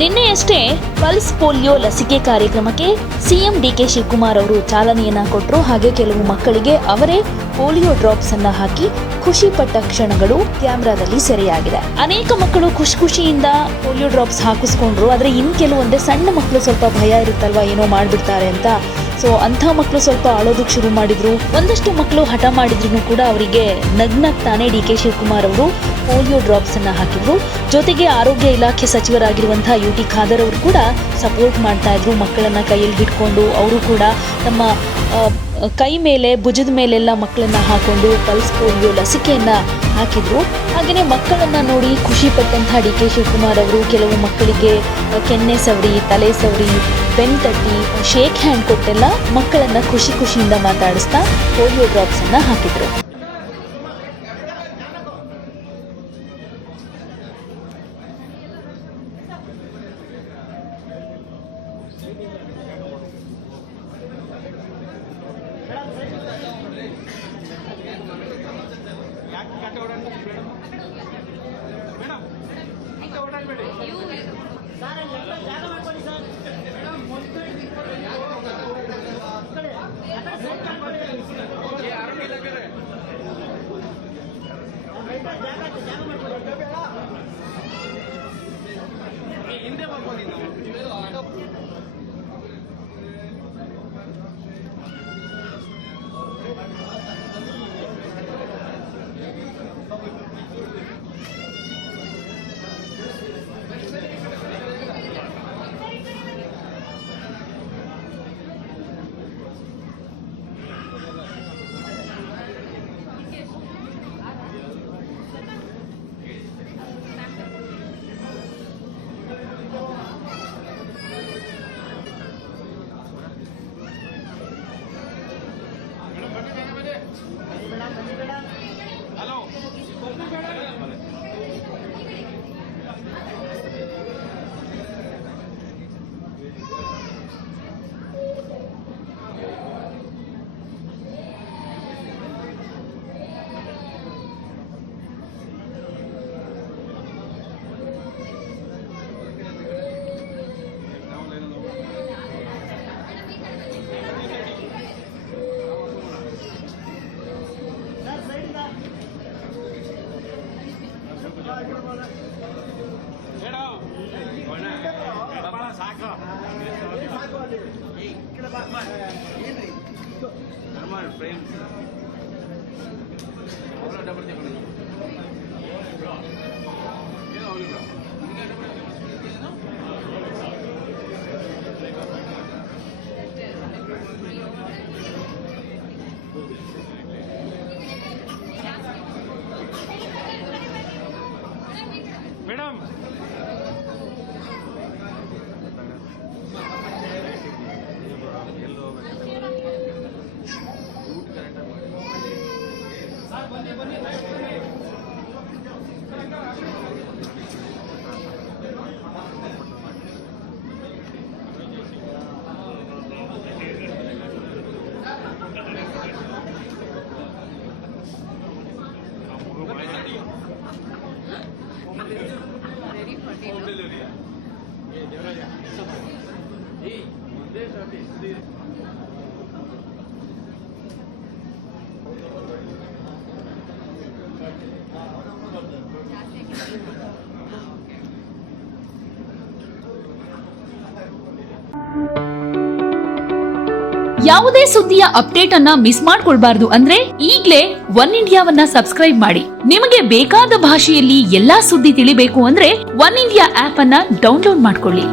ನಿನ್ನೆಯಷ್ಟೇ pulse polio ಲಸಿಕೆ ಕಾರ್ಯಕ್ರಮಕ್ಕೆ ಸಿಎಂ ಡಿಕೆ ಶಿವಕುಮಾರ್ ಅವರು ಚಾಲನೆಯನ್ನ ಕೊಟ್ಟರು. ಹಾಗೆ ಕೆಲವು ಮಕ್ಕಳಿಗೆ ಅವರೇ ಪೋಲಿಯೋ ಡ್ರಾಪ್ಸ್ ಅನ್ನ ಹಾಕಿ ಖುಷಿ ಪಟ್ಟ ಕ್ಷಣಗಳು ಕ್ಯಾಮೆರಾದಲ್ಲಿ ಸೆರೆಯಾಗಿದೆ. ಅನೇಕ ಮಕ್ಕಳು ಖುಷಿಯಿಂದ ಪೋಲಿಯೋ ಡ್ರಾಪ್ಸ್ ಹಾಕಿಸ್ಕೊಂಡ್ರು. ಆದ್ರೆ ಇನ್ ಕೆಲವೊಂದೇ ಸಣ್ಣ ಮಕ್ಕಳು ಸ್ವಲ್ಪ ಭಯ ಇರುತ್ತಲ್ವಾ, ಏನೋ ಮಾಡ್ಬಿಡ್ತಾರೆ ಅಂತ. ಸೊ ಅಂಥ ಮಕ್ಕಳು ಸ್ವಲ್ಪ ಅಳೋದಕ್ಕೆ ಶುರು ಮಾಡಿದ್ರು. ಒಂದಷ್ಟು ಮಕ್ಕಳು ಹಠ ಮಾಡಿದ್ರು ಕೂಡ ಅವರಿಗೆ ನಗ್ನಗ್ತಾನೆ ಡಿ ಕೆ ಶಿವಕುಮಾರ್ ಅವರು ಪೋಲಿಯೋ ಡ್ರಾಪ್ಸ್ ಅನ್ನ ಹಾಕಿದ್ರು. ಜೊತೆಗೆ ಆರೋಗ್ಯ ಇಲಾಖೆ ಸಚಿವರಾಗಿರುವಂತಹ UT ಖಾದರ್ ಅವರು ಕೂಡ ಸಪೋರ್ಟ್ ಮಾಡ್ತಾ ಇದ್ರು. ಮಕ್ಕಳನ್ನ ಕೈಯಲ್ಲಿ ಹಿಡ್ಕೊಂಡು ಅವರು ಕೂಡ ತಮ್ಮ ಕೈ ಮೇಲೆ ಭುಜದ ಮೇಲೆಲ್ಲ ಮಕ್ಕಳನ್ನ ಹಾಕೊಂಡು ಪಲ್ಸ್ ಪೋಲಿಯೋ ಲಸಿಕೆಯನ್ನ ಹಾಕಿದ್ರು. ಹಾಗೆಯೇ ಮಕ್ಕಳನ್ನ ನೋಡಿ ಖುಷಿ ಪಟ್ಟಂತಹ ಡಿ ಕೆ ಶಿವಕುಮಾರ್ ಅವರು ಕೆಲವು ಮಕ್ಕಳಿಗೆ ಕೆನ್ನೆ ಸವರಿ, ತಲೆ ಸವರಿ, ಬೆನ್ ತಟ್ಟಿ, ಶೇಕ್ ಹ್ಯಾಂಡ್ ಕೊಟ್ಟೆಲ್ಲ ಮಕ್ಕಳನ್ನ ಖುಷಿಯಿಂದ ಮಾತಾಡಿಸ್ತಾ ಪೋಲಿಯೋ ಡ್ರಾಪ್ಸ್ ಅನ್ನ ಹಾಕಿದ್ರು. ಯಾವುದೇ ಸುದ್ದಿಯ ಅಪ್ಡೇಟ್ ಅನ್ನ ಮಿಸ್ ಮಾಡ್ಕೊಳ್ಬಾರ್ದು ಅಂದ್ರೆ ಈಗ್ಲೇ ಒನ್ ಇಂಡಿಯಾವನ್ನ ಸಬ್ಸ್ಕ್ರೈಬ್ ಮಾಡಿ. ನಿಮಗೆ ಬೇಕಾದ ಭಾಷೆಯಲ್ಲಿ ಎಲ್ಲಾ ಸುದ್ದಿ ತಿಳಿಬೇಕು ಅಂದ್ರೆ ಒನ್ ಇಂಡಿಯಾ ಆಪ್ ಅನ್ನ ಡೌನ್ಲೋಡ್ ಮಾಡ್ಕೊಳ್ಳಿ.